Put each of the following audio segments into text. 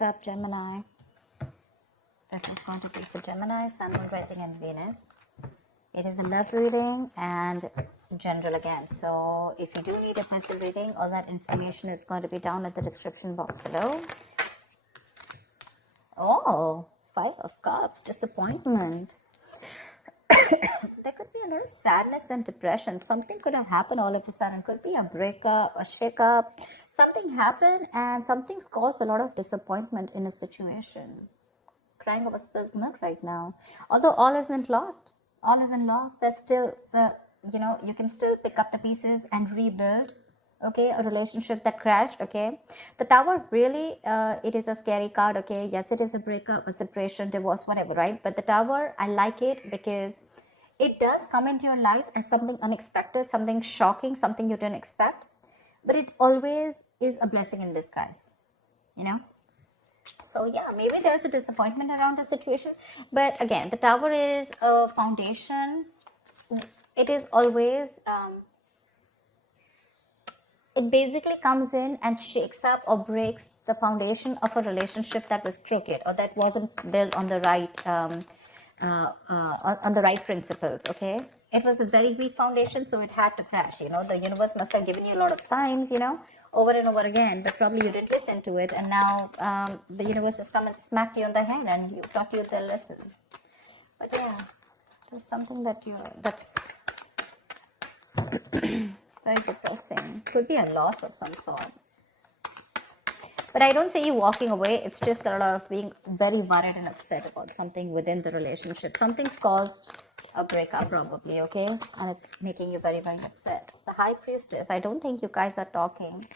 What's up, Gemini? This is going to be for Gemini, Sun, Moon, Rising, and Venus. It is a love reading and general again. So if you do need a personal reading, all that information is going to be down in the description box below. Oh, Five of Cups, disappointment. There could be a lot of sadness and depression. Something could have happened all of a sudden. Could be a breakup, a shake-up. Something happened and something's caused a lot of disappointment in a situation. Crying over spilled milk right now. Although all isn't lost. All isn't lost. There's still, you can still pick up the pieces and rebuild. Okay, a relationship that crashed. Okay, the Tower really, it is a scary card. Okay, yes, it is a breakup, a separation, divorce, whatever, right? But the Tower, I like it because it does come into your life as something unexpected, something shocking, something you didn't expect. But it always is a blessing in disguise, you know. So yeah, maybe there's a disappointment around the situation. But again, the Tower is a foundation. It is always, it basically comes in and shakes up or breaks the foundation of a relationship that was crooked or that wasn't built on the right, on the right principles. Okay, it was a very weak foundation, so it had to crash. You know, the universe must have given you a lot of signs, you know, over and over again, but probably you didn't listen to it, and now the universe has come and smacked you on the head and you taught you the lesson. But yeah, there's something that's very depressing. Could be a loss of some sort. But I don't see you walking away. It's just a lot of being very worried and upset about something within the relationship. Something's caused a breakup probably, okay? And it's making you very, very upset. The High Priestess, I don't think you guys are talking.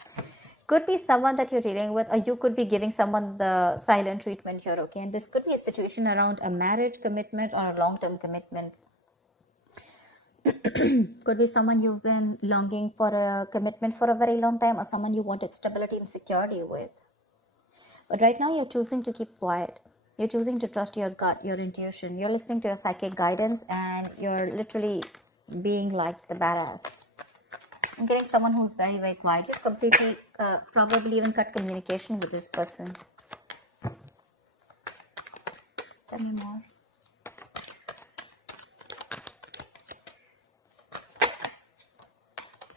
Could be someone that you're dealing with, or you could be giving someone the silent treatment here, okay? And this could be a situation around a marriage commitment or a long-term commitment. Could be someone you've been longing for a commitment for a very long time, or someone you wanted stability and security with. But right now you're choosing to keep quiet. You're choosing to trust your gut, your intuition. You're listening to your psychic guidance and you're literally being like the badass. I'm getting someone who's very, very quiet. You've completely, probably even cut communication with this person. Tell me more.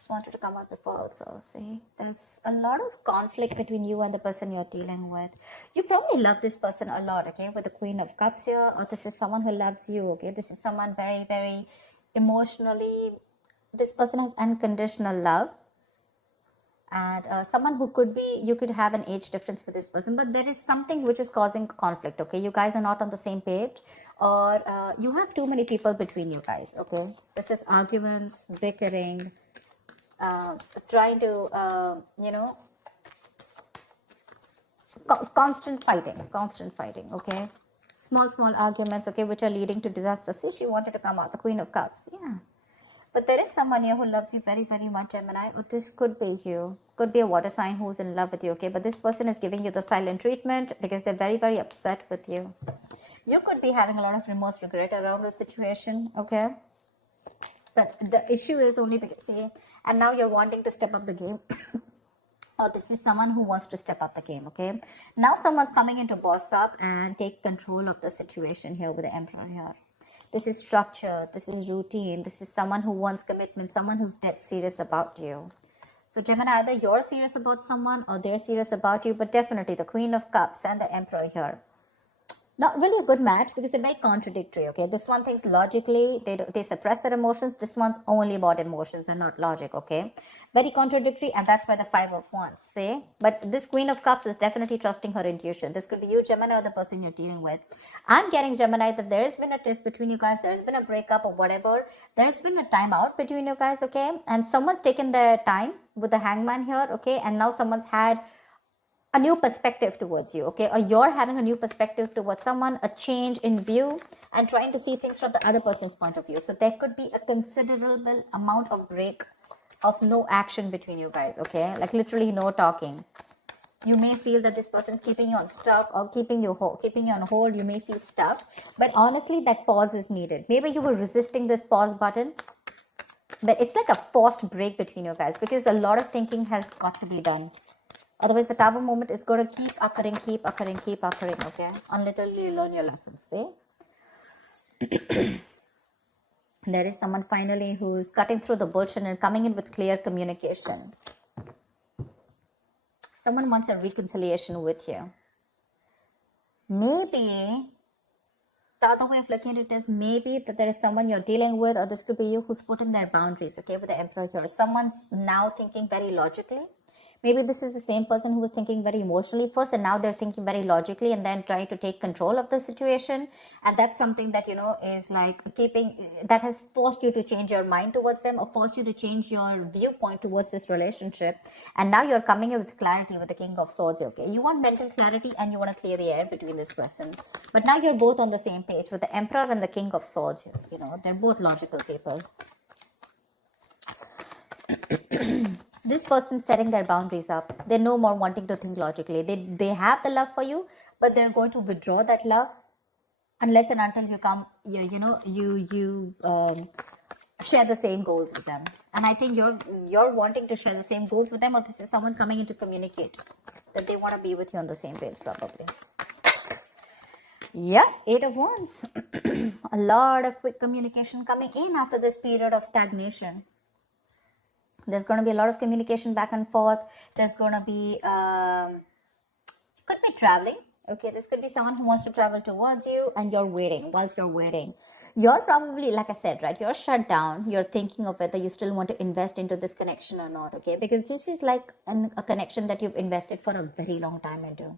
Wanted to come out before also. See, there's a lot of conflict between you and the person you're dealing with. You probably love this person a lot, okay, with the Queen of Cups here, or this is someone who loves you, okay? This is someone very, very emotionally, this person has unconditional love, and someone who could be, you could have an age difference with this person, but there is something which is causing conflict, okay? You guys are not on the same page, or you have too many people between you guys, okay? This is arguments, bickering, trying to, constant fighting, okay? Small arguments, okay, which are leading to disaster. See, she wanted to come out, the Queen of Cups, yeah. But there is someone here who loves you very, very much, Gemini. Or this could be you. Could be a water sign who's in love with you, okay? But this person is giving you the silent treatment because they're very, very upset with you. You could be having a lot of remorse, regret around the situation, okay? But the issue is only because, see, and now you're wanting to step up the game. Or this is someone who wants to step up the game, okay? Now someone's coming in to boss up and take control of the situation here with the Emperor here. This is structure, this is routine, this is someone who wants commitment, someone who's dead serious about you. So Gemini, either you're serious about someone or they're serious about you, but definitely the Queen of Cups and the Emperor here. Not really a good match because they're very contradictory, okay? This one thinks logically, they suppress their emotions. This one's only about emotions and not logic, okay? Very contradictory, and that's why the Five of Wands, see? But this Queen of Cups is definitely trusting her intuition. This could be you, Gemini, or the person you're dealing with. I'm getting, Gemini, that there has been a tiff between you guys. There's been a breakup or whatever. There's been a time out between you guys, okay? And someone's taken their time with the Hangman here, okay? And now someone's had a new perspective towards you, okay? Or you're having a new perspective towards someone, a change in view, and trying to see things from the other person's point of view. So there could be a considerable amount of break of no action between you guys, okay? Like literally no talking. You may feel that this person's keeping you on stuck or keeping you on hold. You may feel stuck, but honestly, that pause is needed. Maybe you were resisting this pause button, but it's like a forced break between you guys because a lot of thinking has got to be done. Otherwise, the Tower moment is going to keep occurring, okay? Until you learn your lessons, see? There is someone finally who's cutting through the bullshit and coming in with clear communication. Someone wants a reconciliation with you. Maybe the other way of looking at it is maybe that there is someone you're dealing with, or this could be you who's put in their boundaries, okay, with the Emperor here. Someone's now thinking very logically. Maybe this is the same person who was thinking very emotionally first, and now they're thinking very logically and then trying to take control of the situation. And that's something that, is like that has forced you to change your mind towards them, or forced you to change your viewpoint towards this relationship. And now you're coming in with clarity with the King of Swords, okay? You want mental clarity and you want to clear the air between this person. But now you're both on the same page with the Emperor and the King of Swords, they're both logical people. This person's setting their boundaries up. They're no more wanting to think logically. They have the love for you, but they're going to withdraw that love unless and until you come, you share the same goals with them. And I think you're wanting to share the same goals with them, or this is someone coming in to communicate that they want to be with you on the same page, probably. Yeah, 8 of Wands. A lot of quick communication coming in after this period of stagnation. There's going to be a lot of communication back and forth. There's going to be, could be traveling. Okay, this could be someone who wants to travel towards you and you're waiting. Whilst you're waiting, you're probably, like I said, right, you're shut down. You're thinking of whether you still want to invest into this connection or not, okay? Because this is like a connection that you've invested for a very long time into.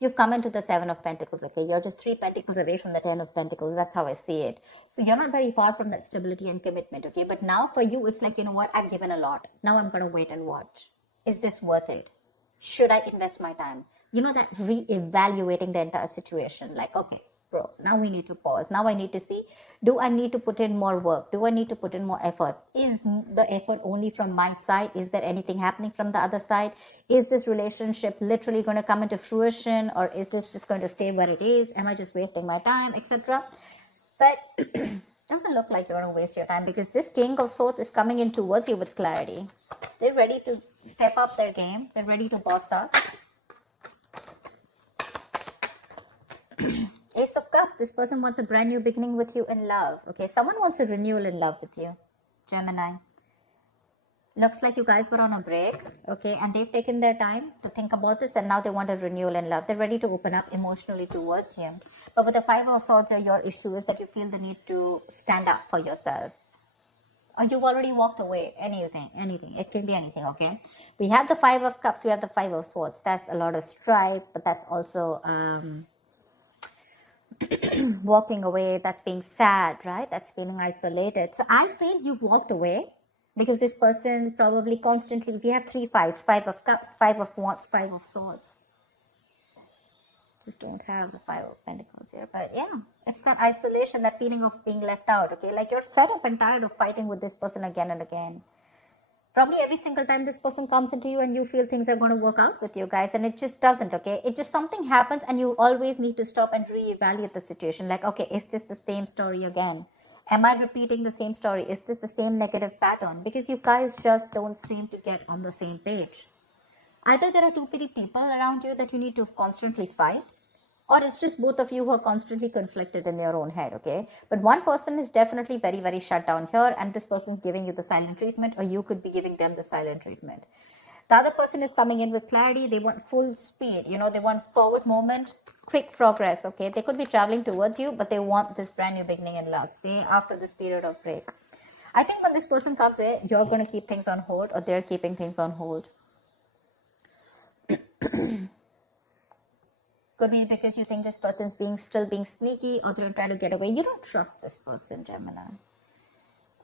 You've come into the 7 of Pentacles, okay? You're just 3 Pentacles away from the 10 of Pentacles. That's how I see it. So you're not very far from that stability and commitment, okay? But now for you, it's like, you know what? I've given a lot. Now I'm going to wait and watch. Is this worth it? Should I invest my time? That re-evaluating the entire situation. Like, okay, bro, now we need to pause. Now I need to see, do I need to put in more work? Do I need to put in more effort? Is the effort only from my side? Is there anything happening from the other side? Is this relationship literally going to come into fruition, or is this just going to stay where it is? Am I just wasting my time, etc.? But doesn't look like you're going to waste your time, because this King of Swords is coming in towards you with clarity. They're ready to step up their game. They're ready to boss up. Ace of Cups, this person wants a brand new beginning with you in love. Okay, someone wants a renewal in love with you, Gemini. Looks like you guys were on a break, okay, and they've taken their time to think about this, and now they want a renewal in love. They're ready to open up emotionally towards you. But with the 5 of Swords, your issue is that you feel the need to stand up for yourself. Or you've already walked away. Anything. It can be anything, okay? We have the 5 of Cups, we have the 5 of Swords. That's a lot of strife, but that's also walking away. That's being sad, right? That's feeling isolated. So I feel you've walked away because this person probably constantly, we have 3 5s, 5 of Cups, 5 of Wands, 5 of Swords. Just don't have the 5 of Pentacles here. But yeah, it's that isolation, that feeling of being left out, okay? Like you're fed up and tired of fighting with this person again and again. Probably every single time this person comes into you and you feel things are going to work out with you guys, and it just doesn't, okay? It just, something happens and you always need to stop and reevaluate the situation. Like, okay, is this the same story again? Am I repeating the same story? Is this the same negative pattern? Because you guys just don't seem to get on the same page. Either there are too many people around you that you need to constantly fight, or it's just both of you who are constantly conflicted in your own head, okay? But one person is definitely very, very shut down here, and this person's giving you the silent treatment, or you could be giving them the silent treatment. The other person is coming in with clarity. They want full speed, they want forward movement, quick progress, okay? They could be traveling towards you, but they want this brand new beginning in love, see, after this period of break. I think when this person comes in, you're going to keep things on hold, or they're keeping things on hold. Could be because you think this person's still being sneaky, or they're trying to get away. You don't trust this person, Gemini.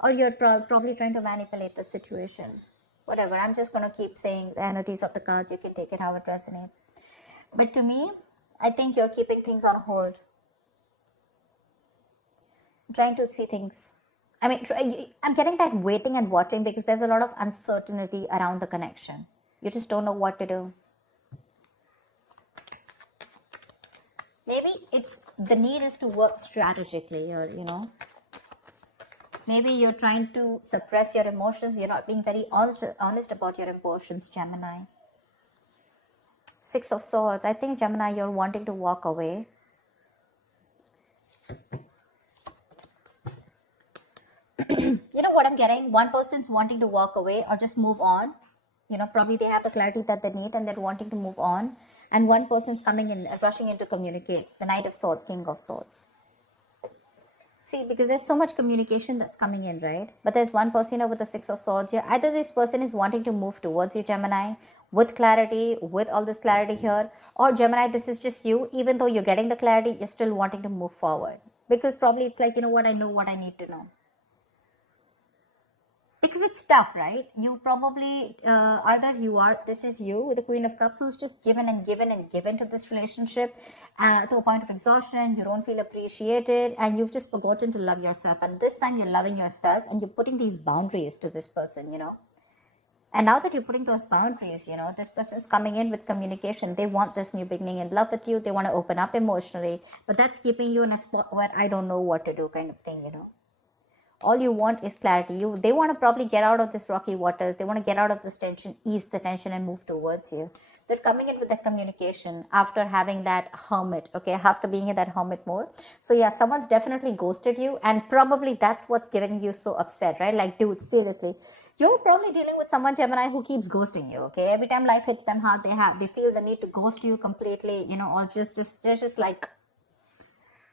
Or you're probably trying to manipulate the situation. Whatever, I'm just going to keep saying the energies of the cards. You can take it how it resonates. But to me, I think you're keeping things on hold. Trying to see things. I mean, I'm getting that waiting and watching, because there's a lot of uncertainty around the connection. You just don't know what to do. Maybe it's the need is to work strategically, or maybe you're trying to suppress your emotions. You're not being very honest about your emotions, Gemini. Six of Swords. I think, Gemini, you're wanting to walk away. You know what I'm getting? One person's wanting to walk away or just move on. You know, probably they have the clarity that they need and they're wanting to move on. And one person's coming in, rushing in to communicate. The Knight of Swords, King of Swords. See, because there's so much communication that's coming in, right? But there's one person, you know, with the Six of Swords here. Either this person is wanting to move towards you, Gemini, with clarity, with all this clarity here. Or Gemini, this is just you. Even though you're getting the clarity, you're still wanting to move forward. Because probably it's like, you know what, I know what I need to know. Because it's tough, right? You probably, either you are, this is you with the Queen of Cups who's just given and given and given to this relationship to a point of exhaustion. You don't feel appreciated and you've just forgotten to love yourself. And this time you're loving yourself and you're putting these boundaries to this person, you know. And now that you're putting those boundaries, you know, this person's coming in with communication. They want this new beginning in love with you. They want to open up emotionally. But that's keeping you in a spot where I don't know what to do kind of thing, you know. All you want is clarity. They want to probably get out of this rocky waters. They want to get out of this tension, ease the tension and move towards you. They're coming in with that communication after having that hermit, okay, after being in that hermit mode. So yeah, someone's definitely ghosted you and probably that's what's giving you so upset, right? Like, dude, seriously, you're probably dealing with someone, Gemini, who keeps ghosting you, okay? Every time life hits them hard, they feel the need to ghost you completely, you know, or they're just like,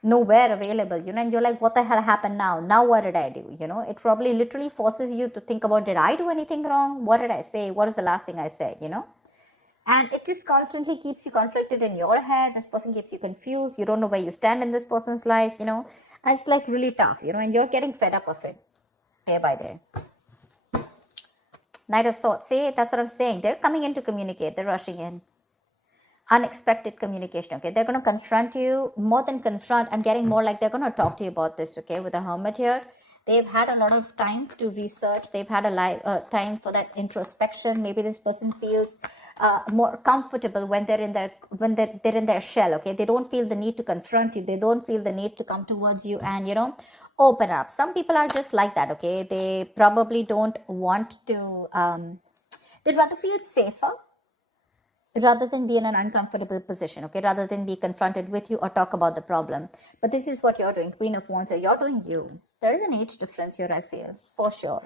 nowhere available, you know, and you're like, what the hell happened now what did I do, you know? It probably literally forces you to think about, did I do anything wrong? What did I say? What is the last thing I said, you know? And it just constantly keeps you conflicted in your head. This person keeps you confused. You don't know where you stand in this person's life, you know, and it's like really tough, you know, and you're getting fed up of it day by day. Knight of Swords. See, that's what I'm saying. They're coming in to communicate. They're rushing in. Unexpected communication, okay? They're going to confront you. More than confront, I'm getting more like they're going to talk to you about this, okay? With the Hermit here, they've had a lot of time to research. They've had a time for that introspection. Maybe this person feels more comfortable when they're in their shell, okay? They don't feel the need to confront you. They don't feel the need to come towards you and, you know, open up. Some people are just like that, okay? They probably don't want to, they'd rather feel safer rather than be in an uncomfortable position, okay, rather than be confronted with you or talk about the problem. But this is what you're doing, Queen of Wands, you're doing you. There is an age difference here, I feel, for sure.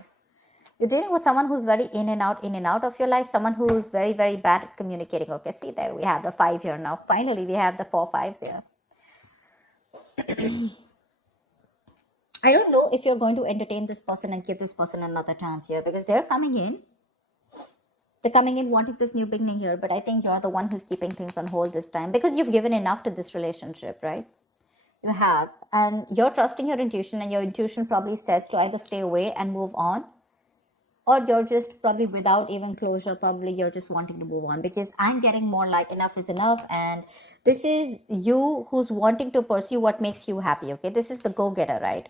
You're dealing with someone who's very in and out of your life, someone who's very, very bad at communicating, okay? See, there we have the 5 here now. Finally, we have the 4 5s here. I don't know if you're going to entertain this person and give this person another chance here because they're coming in. They're coming in wanting this new beginning here, but I think you're the one who's keeping things on hold this time because you've given enough to this relationship, right? You have. And you're trusting your intuition and your intuition probably says to either stay away and move on or you're just probably without even closure, probably you're just wanting to move on because I'm getting more like enough is enough and this is you who's wanting to pursue what makes you happy, okay? This is the go-getter, right?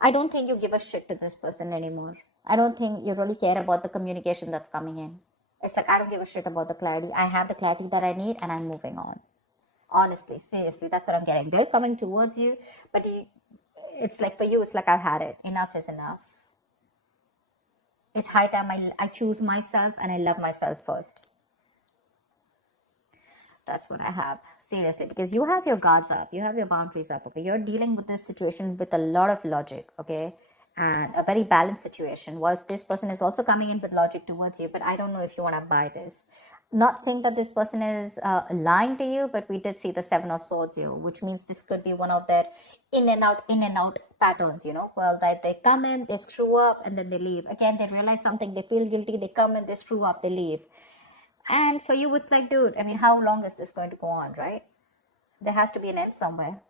I don't think you give a shit to this person anymore. I don't think you really care about the communication that's coming in. It's like, I don't give a shit about the clarity. I have the clarity that I need and I'm moving on. Honestly, seriously, that's what I'm getting. They're coming towards you, but it's like for you, it's like I've had it. Enough is enough. It's high time I choose myself and I love myself first. That's what I have. Seriously, because you have your guards up. You have your boundaries up, okay? You're dealing with this situation with a lot of logic, okay? And a very balanced situation, whilst this person is also coming in with logic towards you, but I don't know if you want to buy this. Not saying that this person is lying to you, but we did see the 7 of Swords here, which means this could be one of their in and out patterns, you know. Well, that they come in, they screw up, and then they leave. Again, they realize something, they feel guilty, they come in, they screw up, they leave. And for you, it's like, dude, I mean, how long is this going to go on, right? There has to be an end somewhere.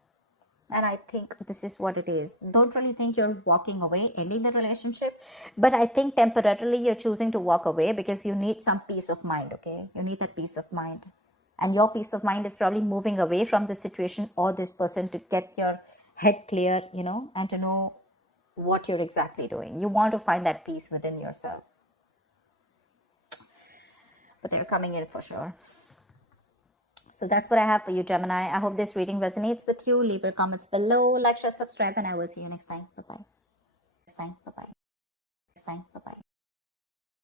And I think this is what it is. Don't really think you're walking away, ending the relationship. But I think temporarily you're choosing to walk away because you need some peace of mind, okay? You need that peace of mind. And your peace of mind is probably moving away from this situation or this person to get your head clear, you know, and to know what you're exactly doing. You want to find that peace within yourself. But they're coming in for sure. So that's what I have for you, Gemini. I hope this reading resonates with you. Leave your comments below, like, share, subscribe, and I will see you next time. Bye-bye. Next time. Bye-bye. Next time. Bye-bye.